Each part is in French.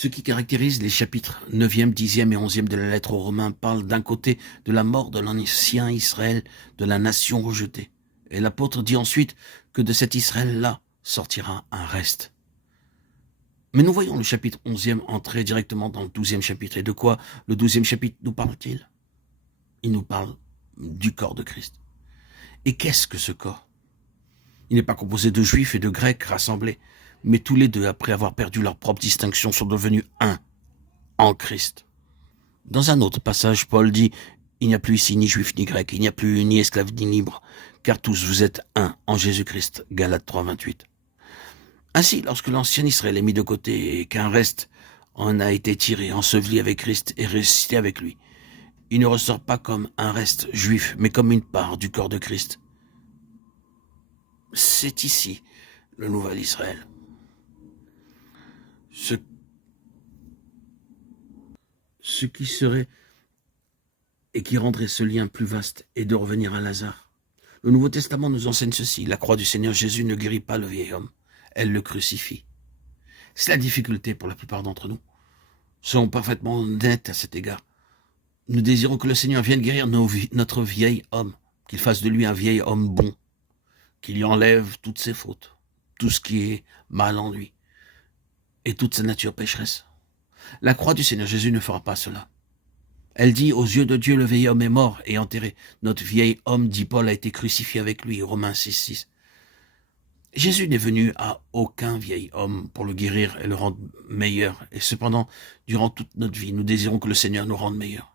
Ce qui caractérise les chapitres 9e, 10e et 11e de la lettre aux Romains parle d'un côté de la mort de l'ancien Israël, de la nation rejetée. Et l'apôtre dit ensuite que de cet Israël-là sortira un reste. Mais nous voyons le chapitre 11e entrer directement dans le 12e chapitre. Et de quoi le 12e chapitre nous parle-t-il? Il nous parle du corps de Christ. Et qu'est-ce que ce corps? Il n'est pas composé de juifs et de grecs rassemblés, mais tous les deux, après avoir perdu leur propre distinction, sont devenus un en Christ. Dans un autre passage, Paul dit « Il n'y a plus ici ni juif ni grec, il n'y a plus ni esclave ni libre, car tous vous êtes un en Jésus-Christ. » Galates 3, 28. Ainsi, lorsque l'ancien Israël est mis de côté et qu'un reste en a été tiré, enseveli avec Christ et ressuscité avec lui, il ne ressort pas comme un reste juif, mais comme une part du corps de Christ. C'est ici le nouvel Israël. Ce qui serait et qui rendrait ce lien plus vaste est de revenir à Lazare. Le Nouveau Testament nous enseigne ceci: la croix du Seigneur Jésus ne guérit pas le vieil homme, elle le crucifie. C'est la difficulté pour la plupart d'entre nous. Soyons parfaitement honnêtes à cet égard. Nous désirons que le Seigneur vienne guérir notre vieil homme, qu'il fasse de lui un vieil homme bon, qu'il y enlève toutes ses fautes, tout ce qui est mal en lui, et toute sa nature pécheresse. La croix du Seigneur Jésus ne fera pas cela. Elle dit, aux yeux de Dieu, le vieil homme est mort et enterré. Notre vieil homme, dit Paul, a été crucifié avec lui, Romains 6, 6. Jésus n'est venu à aucun vieil homme pour le guérir et le rendre meilleur. Et cependant, durant toute notre vie, nous désirons que le Seigneur nous rende meilleurs.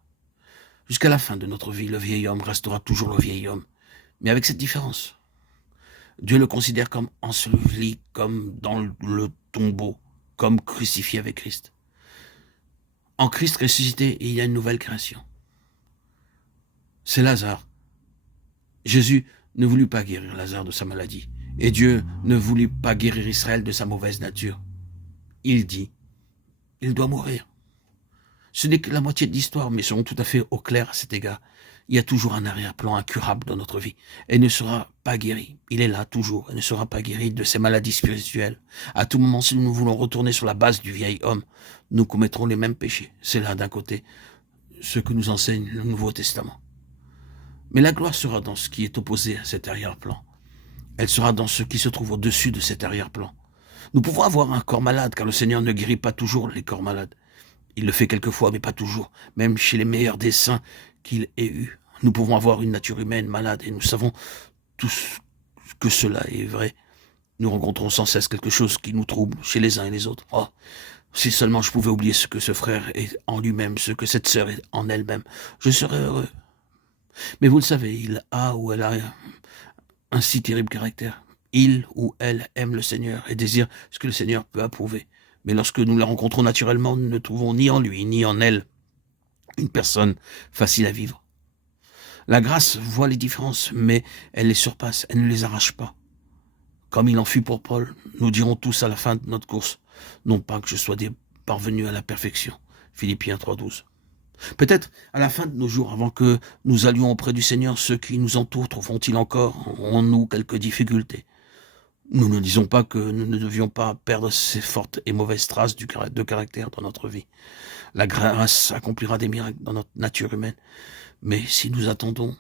Jusqu'à la fin de notre vie, le vieil homme restera toujours le vieil homme. Mais avec cette différence. Dieu le considère comme enseveli, comme dans le tombeau, comme crucifié avec Christ. En Christ ressuscité, il y a une nouvelle création. C'est Lazare. Jésus ne voulut pas guérir Lazare de sa maladie. Et Dieu ne voulut pas guérir Israël de sa mauvaise nature. Il dit, il doit mourir. Ce n'est que la moitié de l'histoire, mais soyons tout à fait au clair à cet égard. Il y a toujours un arrière-plan incurable dans notre vie et ne sera pas guéri. Il est là toujours et ne sera pas guéri de ses maladies spirituelles. À tout moment, si nous voulons retourner sur la base du vieil homme, nous commettrons les mêmes péchés. C'est là, d'un côté, ce que nous enseigne le Nouveau Testament. Mais la gloire sera dans ce qui est opposé à cet arrière-plan. Elle sera dans ce qui se trouve au-dessus de cet arrière-plan. Nous pouvons avoir un corps malade, car le Seigneur ne guérit pas toujours les corps malades. Il le fait quelquefois, mais pas toujours. Même chez les meilleurs des saints qu'il ait eus. Nous pouvons avoir une nature humaine malade, et nous savons tous que cela est vrai. Nous rencontrons sans cesse quelque chose qui nous trouble chez les uns et les autres. Oh, si seulement je pouvais oublier ce que ce frère est en lui-même, ce que cette sœur est en elle-même, je serais heureux. Mais vous le savez, il a ou elle a un si terrible caractère. Il ou elle aime le Seigneur et désire ce que le Seigneur peut approuver. Mais lorsque nous la rencontrons naturellement, nous ne trouvons ni en lui, ni en elle une personne facile à vivre. La grâce voit les différences, mais elle les surpasse, elle ne les arrache pas. Comme il en fut pour Paul, nous dirons tous à la fin de notre course, non pas que je sois parvenu à la perfection. Philippiens 3,12. Peut-être à la fin de nos jours, avant que nous allions auprès du Seigneur, ceux qui nous entourent trouveront-ils encore en nous quelques difficultés. Nous ne disons pas que nous ne devions pas perdre ces fortes et mauvaises traces de caractère dans notre vie. La grâce accomplira des miracles dans notre nature humaine. Mais si nous attendons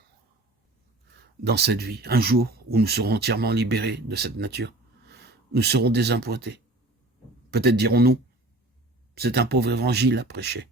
dans cette vie un jour où nous serons entièrement libérés de cette nature, nous serons désappointés. Peut-être dirons-nous, c'est un pauvre évangile à prêcher.